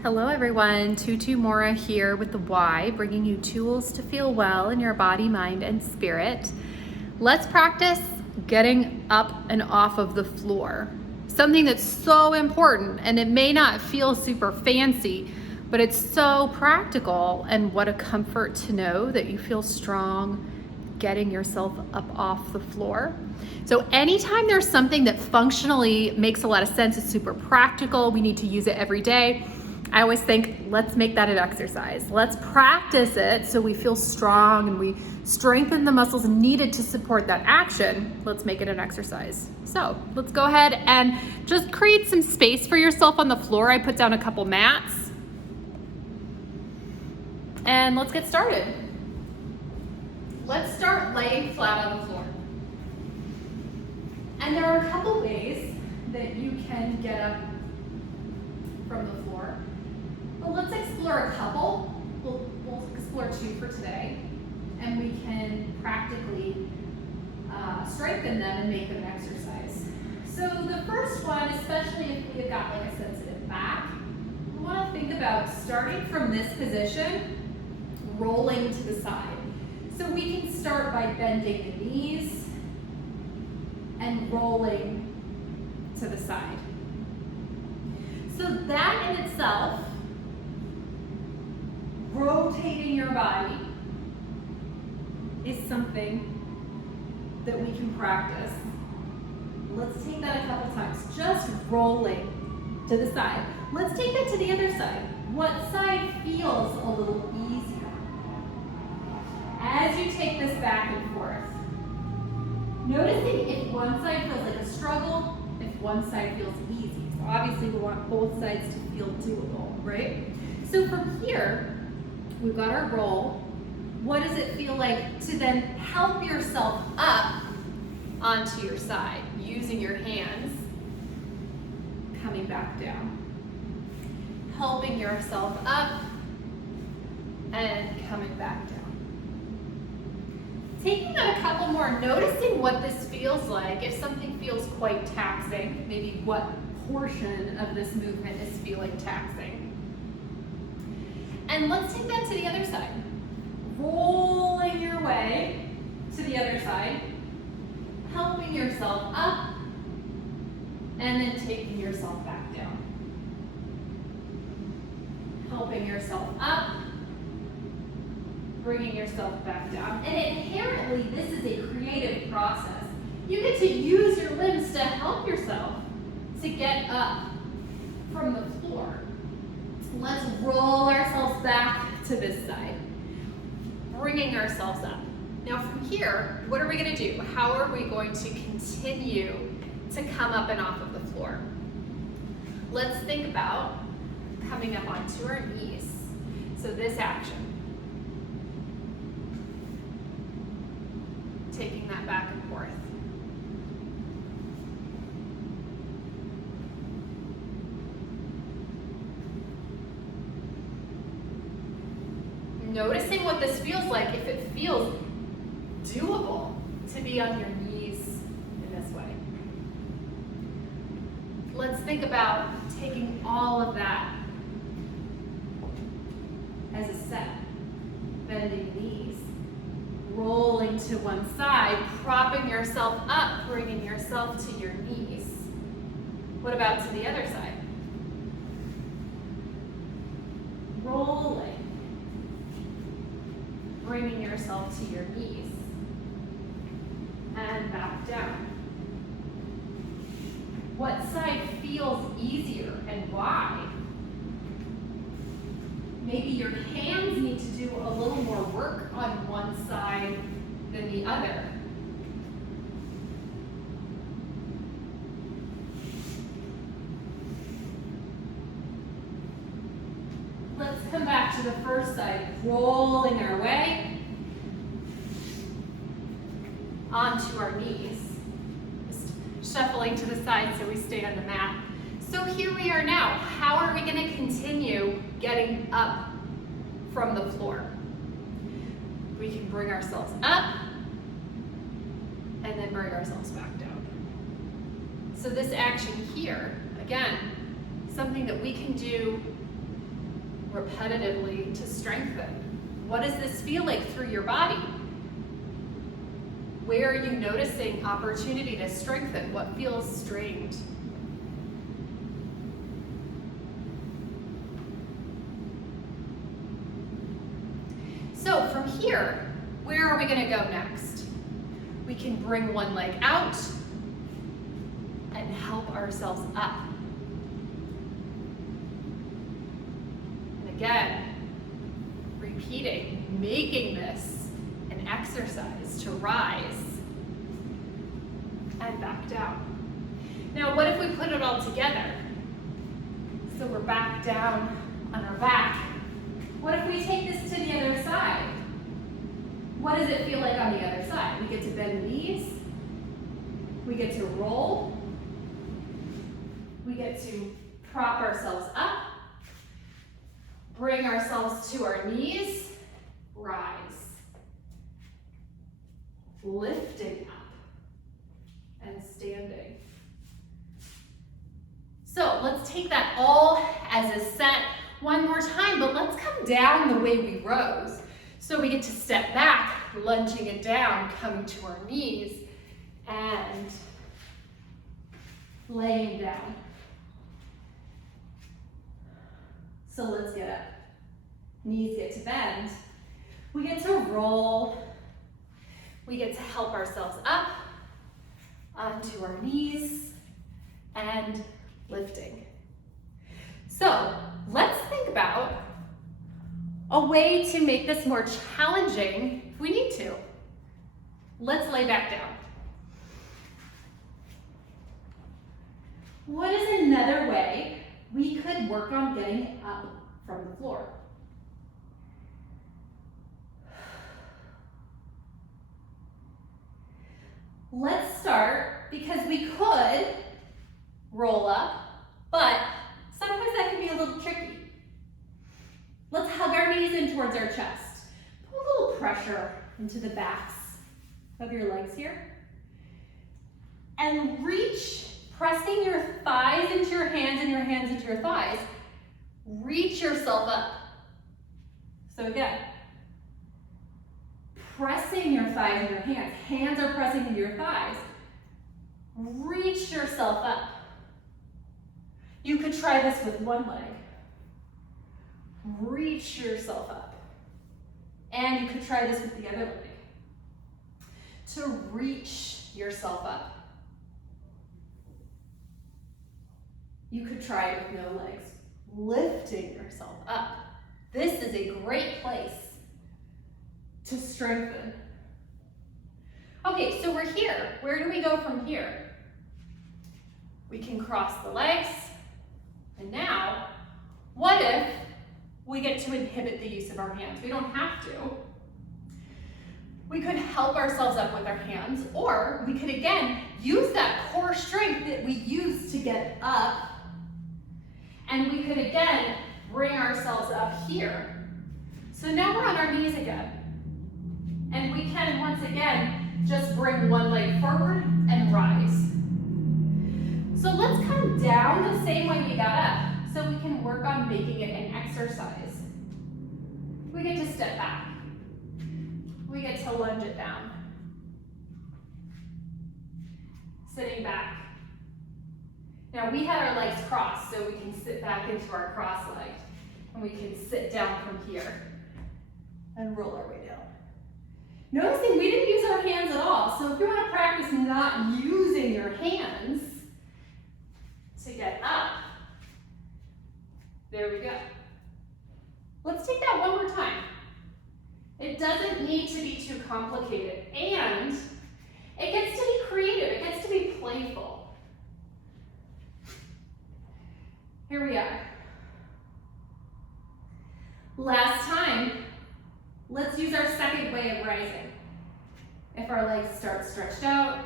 Hello everyone, Tutu Mora here with the Y, bringing you tools to feel well in your body, mind, and spirit. Let's practice getting up and off of the floor. Something that's so important, and it may not feel super fancy, but it's so practical, and what a comfort to know that you feel strong getting yourself up off the floor. So anytime there's something that functionally makes a lot of sense, it's super practical, we need to use it every day, I always think, let's make that an exercise. Let's practice it so we feel strong and we strengthen the muscles needed to support that action. Let's make it an exercise. So let's go ahead and just create some space for yourself on the floor. I put down a couple mats. And let's get started. Let's start laying flat on the floor. And there are a couple ways that you can get up from the floor. But let's explore a couple. We'll explore two for today, and we can practically strengthen them and make them an exercise. So the first one, especially if we've got like a sensitive back, we want to think about starting from this position, rolling to the side. So we can start by bending the knees and rolling to the side. So that in itself, rotating your body, is something that we can practice. Let's take that a couple times, just rolling to the side. Let's take that to the other side. What side feels a little easier? As you take this back and forth, noticing if one side feels like a struggle, if one side feels easy. So obviously we want both sides to feel doable, right? So from here, we've got our roll. What does it feel like to then help yourself up onto your side, using your hands, coming back down. Helping yourself up and coming back down. Taking that a couple more, noticing what this feels like. If something feels quite taxing, maybe what portion of this movement is feeling taxing. And let's take that to the other side. Rolling your way to the other side, helping yourself up, and then taking yourself back down. Helping yourself up, bringing yourself back down. And inherently, this is a creative process. You get to use your limbs to help yourself to get up from the floor. Let's roll ourselves back to this side, bringing ourselves up. Now from here, what are we going to do? How are we going to continue to come up and off of the floor? Let's think about coming up onto our knees. So this action. Taking that back and forth. Noticing what this feels like, if it feels doable to be on your knees in this way. Let's think about taking all of that as a set. Bending knees, rolling to one side, propping yourself up, bringing yourself to your knees. What about to the other side? Rolling. Bringing yourself to your knees and back down. What side feels easier and why? Maybe your hands need to do a little more work on one side than the other. Let's come back to the first side, rolling our way onto our knees. Just shuffling to the side so we stay on the mat. So here we are now. How are we going to continue getting up from the floor? We can bring ourselves up and then bring ourselves back down. So this action here, again, something that we can do repetitively to strengthen. What does this feel like through your body? Where are you noticing opportunity to strengthen? What feels strained? So from here, where are we going to go next? We can bring one leg out and help ourselves up. And again, repeating, making this an exercise to rise and back down. Now, what if we put it all together? So we're back down on our back. What if we take this to the other side? What does it feel like on the other side? We get to bend the knees. We get to roll. We get to prop ourselves up. Bring ourselves to our knees. Rise. Lifting up and standing. So let's take that all as a set one more time, but let's come down the way we rose. So we get to step back, lunging it down, coming to our knees, and laying down. So let's get up. Knees get to bend. We get to roll. We get to help ourselves up onto our knees and lifting. So let's think about a way to make this more challenging if we need to. Let's lay back down. What is another way we could work on getting up from the floor? Let's start, because we could roll up, but sometimes that can be a little tricky. Let's hug our knees in towards our chest. Put a little pressure into the backs of your legs here. And reach, pressing your thighs into your hands and your hands into your thighs. Reach yourself up. So again, pressing your thighs in your hands. Hands are pressing into your thighs. Reach yourself up. You could try this with one leg. Reach yourself up. And you could try this with the other leg. To reach yourself up. You could try it with no legs. Lifting yourself up. This is a great place to strengthen. Okay, so we're here. Where do we go from here? We can cross the legs. And now, what if we get to inhibit the use of our hands? We don't have to. We could help ourselves up with our hands, or we could again use that core strength that we use to get up, and we could again bring ourselves up here. So now we're on our knees again. And we can once again just bring one leg forward and rise. So let's come down the same way we got up, so we can work on making it an exercise. We get to step back. We get to lunge it down. Sitting back. Now we had our legs crossed, so we can sit back into our cross leg. And we can sit down from here and roll our way down. Noticing we didn't use our hands at all. So if you want to practice not using your hands to get up, there we go. Let's take that one more time. It doesn't need to be too complicated, and it gets to be creative, it gets to be playful. Here we are. Last time, let's use our second way of rising. If our legs start stretched out,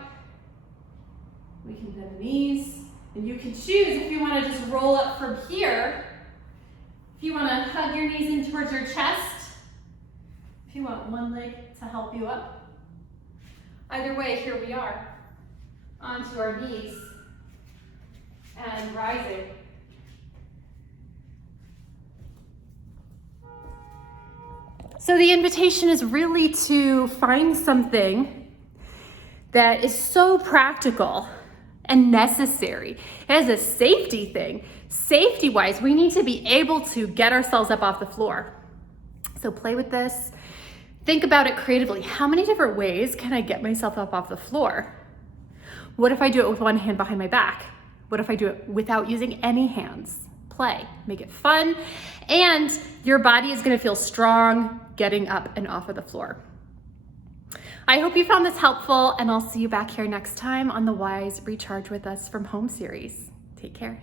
we can bend the knees, and you can choose if you want to just roll up from here, if you want to hug your knees in towards your chest, if you want one leg to help you up. Either way, here we are, onto our knees and rising. So the invitation is really to find something that is so practical and necessary. It is a safety thing. Safety-wise, we need to be able to get ourselves up off the floor. So play with this. Think about it creatively. How many different ways can I get myself up off the floor? What if I do it with one hand behind my back? What if I do it without using any hands? Play, make it fun, and your body is gonna feel strong getting up and off of the floor. I hope you found this helpful, and I'll see you back here next time on the Wise Recharge with Us from Home series. Take care.